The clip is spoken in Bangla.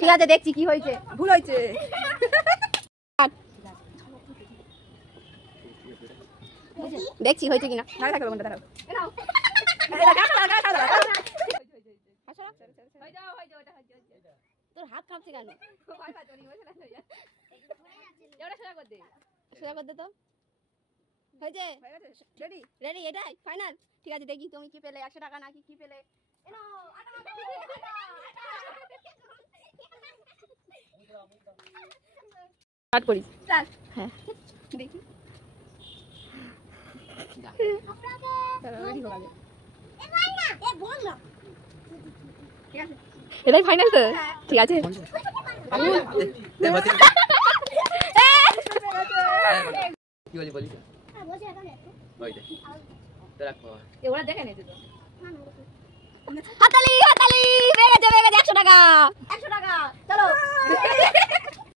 ঠিক আছে দেখছি কি হয়েছে, ভুল হয়েছে। দেখছি হয়েছে কিনা। তোর হাত কাঁপছে কেন? সোজা করতে তো হয়েছে। রেডি? এটাই ফাইনাল? ঠিক আছে দেখি তুমি কি পেলে, 100 টাকা নাকি কি পেলে। স্টার্ট করি। হ্যাঁ দেখি। এটাই ফাইনাল তো? ঠিক আছে ওরা দেখে নিয়েছে তো।